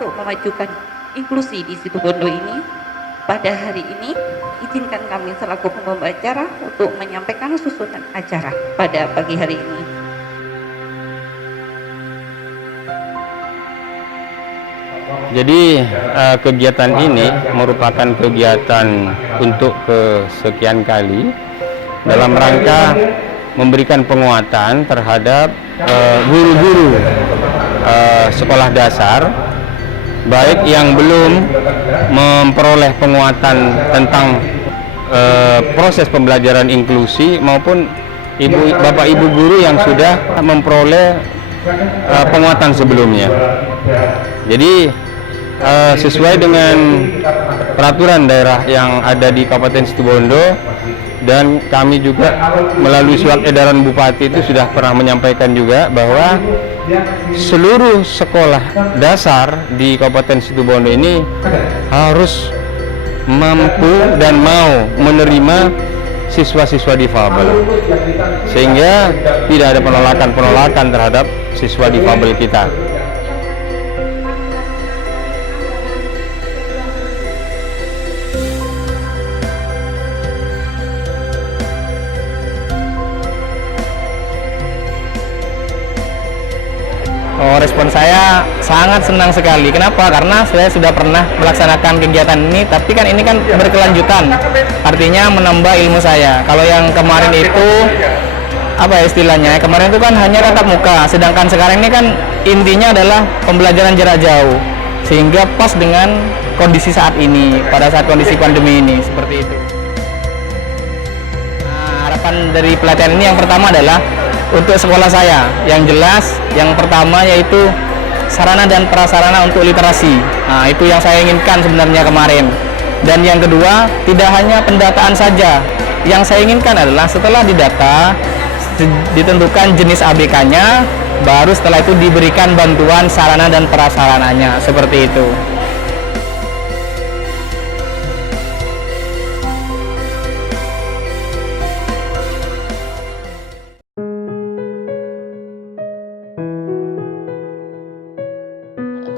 untuk memajukan inklusi di Situbondo ini, pada hari ini izinkan kami selaku pembawa acara untuk menyampaikan susunan acara pada pagi hari ini. Jadi kegiatan ini merupakan kegiatan untuk kesekian kali dalam rangka memberikan penguatan terhadap guru-guru sekolah dasar, baik yang belum memperoleh penguatan tentang proses pembelajaran inklusi maupun bapak ibu guru yang sudah memperoleh penguatan sebelumnya. Jadi sesuai dengan peraturan daerah yang ada di Kabupaten Situbondo, dan kami juga melalui surat edaran Bupati itu sudah pernah menyampaikan juga bahwa seluruh sekolah dasar di Kabupaten Situbondo ini harus mampu dan mau menerima siswa-siswa difabel, sehingga tidak ada penolakan terhadap siswa difabel kita. Respon saya sangat senang sekali. Kenapa? Karena saya sudah pernah melaksanakan kegiatan ini, tapi kan ini kan berkelanjutan. Artinya menambah ilmu saya. Kalau yang kemarin itu apa ya istilahnya? Kemarin itu kan hanya tatap muka, sedangkan sekarang ini kan intinya adalah pembelajaran jarak jauh. Sehingga pas dengan kondisi saat ini, pada saat kondisi pandemi ini, seperti itu. Nah, harapan dari pelatihan ini yang pertama adalah untuk sekolah saya, yang jelas yang pertama yaitu sarana dan prasarana untuk literasi. Nah, itu yang saya inginkan sebenarnya kemarin. Dan yang kedua, tidak hanya pendataan saja. Yang saya inginkan adalah setelah didata, ditentukan jenis ABK-nya, baru setelah itu diberikan bantuan sarana dan prasarananya, seperti itu.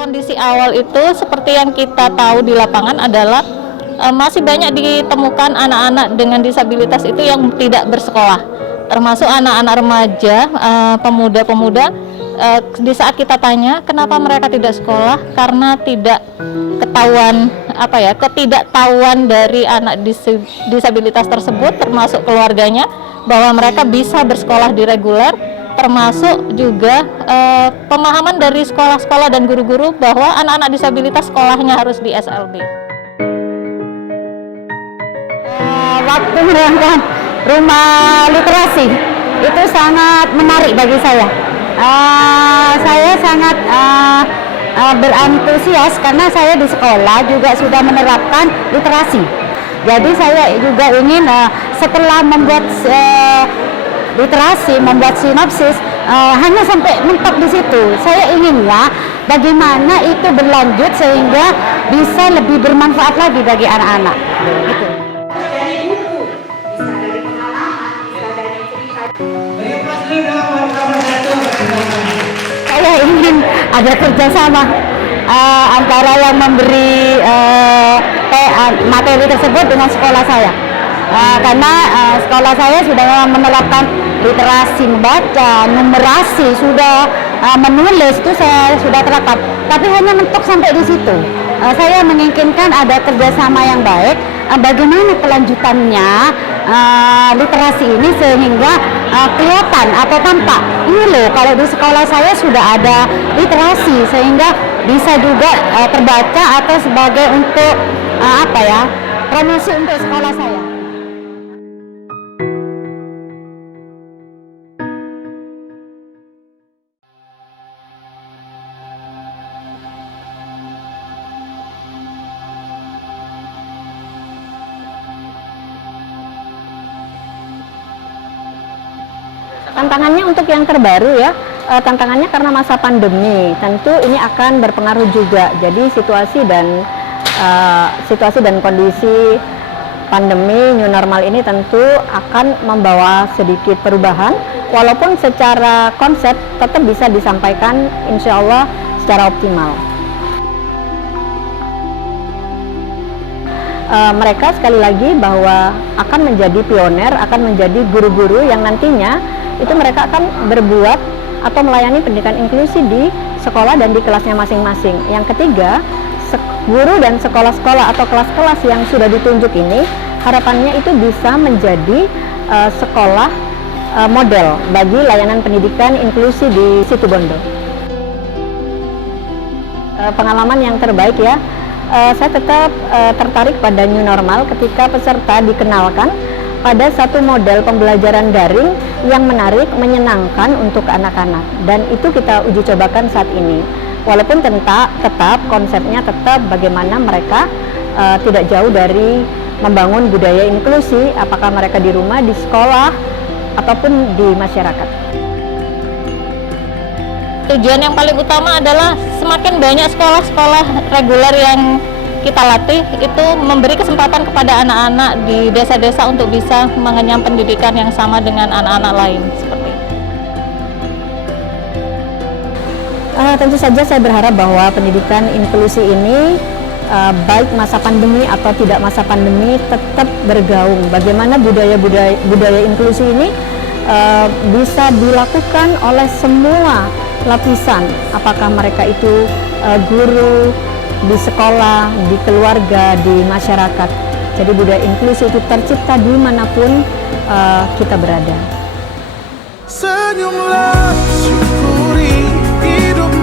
Kondisi awal itu seperti yang kita tahu di lapangan adalah masih banyak ditemukan anak-anak dengan disabilitas itu yang tidak bersekolah, termasuk anak-anak remaja, pemuda-pemuda. Di saat kita tanya kenapa mereka tidak sekolah, karena tidak ketahuan ketidaktahuan dari anak disabilitas tersebut termasuk keluarganya bahwa mereka bisa bersekolah di reguler, termasuk juga pemahaman dari sekolah-sekolah dan guru-guru bahwa anak-anak disabilitas sekolahnya harus di SLB. Waktu merancang rumah literasi itu sangat menarik bagi saya. Saya sangat berantusias karena saya di sekolah juga sudah menerapkan literasi. Jadi saya juga ingin setelah membuat literasi, membuat sinopsis, hanya sampai mentok di situ. Saya inginnya bagaimana itu berlanjut sehingga bisa lebih bermanfaat lagi bagi anak-anak. Gitu. Saya ingin ada kerjasama antara yang memberi materi tersebut dengan sekolah saya. Karena sekolah saya sudah menerapkan literasi membaca, numerasi, sudah menulis itu saya sudah terapkan. Tapi hanya mentok sampai di situ. Saya menginginkan ada kerjasama yang baik. Bagaimana kelanjutannya literasi ini sehingga kelihatan atau tampak. Ini loh, kalau di sekolah saya sudah ada literasi sehingga bisa juga terbaca atau sebagai untuk promosi untuk sekolah saya. Tantangannya untuk yang terbaru ya, tantangannya karena masa pandemi, tentu ini akan berpengaruh juga. Jadi situasi dan kondisi pandemi new normal ini tentu akan membawa sedikit perubahan, walaupun secara konsep tetap bisa disampaikan insya Allah secara optimal. mereka sekali lagi bahwa akan menjadi pioner, akan menjadi guru-guru yang nantinya itu mereka akan berbuat atau melayani pendidikan inklusi di sekolah dan di kelasnya masing-masing. Yang ketiga, guru dan sekolah-sekolah atau kelas-kelas yang sudah ditunjuk ini harapannya itu bisa menjadi sekolah model bagi layanan pendidikan inklusi di Situbondo. Pengalaman yang terbaik ya, saya tetap tertarik pada new normal ketika peserta dikenalkan pada satu model pembelajaran daring yang menarik, menyenangkan untuk anak-anak, dan itu kita uji cobakan saat ini. Walaupun tetap konsepnya tetap bagaimana mereka tidak jauh dari membangun budaya inklusi, apakah mereka di rumah, di sekolah, ataupun di masyarakat. Tujuan yang paling utama adalah semakin banyak sekolah-sekolah reguler yang kita latih itu memberi kesempatan kepada anak-anak di desa-desa untuk bisa mengenyam pendidikan yang sama dengan anak-anak lain. Seperti itu. Tentu saja saya berharap bahwa pendidikan inklusi ini baik masa pandemi atau tidak masa pandemi tetap bergaung. Bagaimana budaya inklusi ini bisa dilakukan oleh semua lapisan, apakah mereka itu guru, di sekolah, di keluarga, di masyarakat. Jadi budaya inklusi itu tercipta dimanapun kita berada. Senyumlah, syukuri hidup.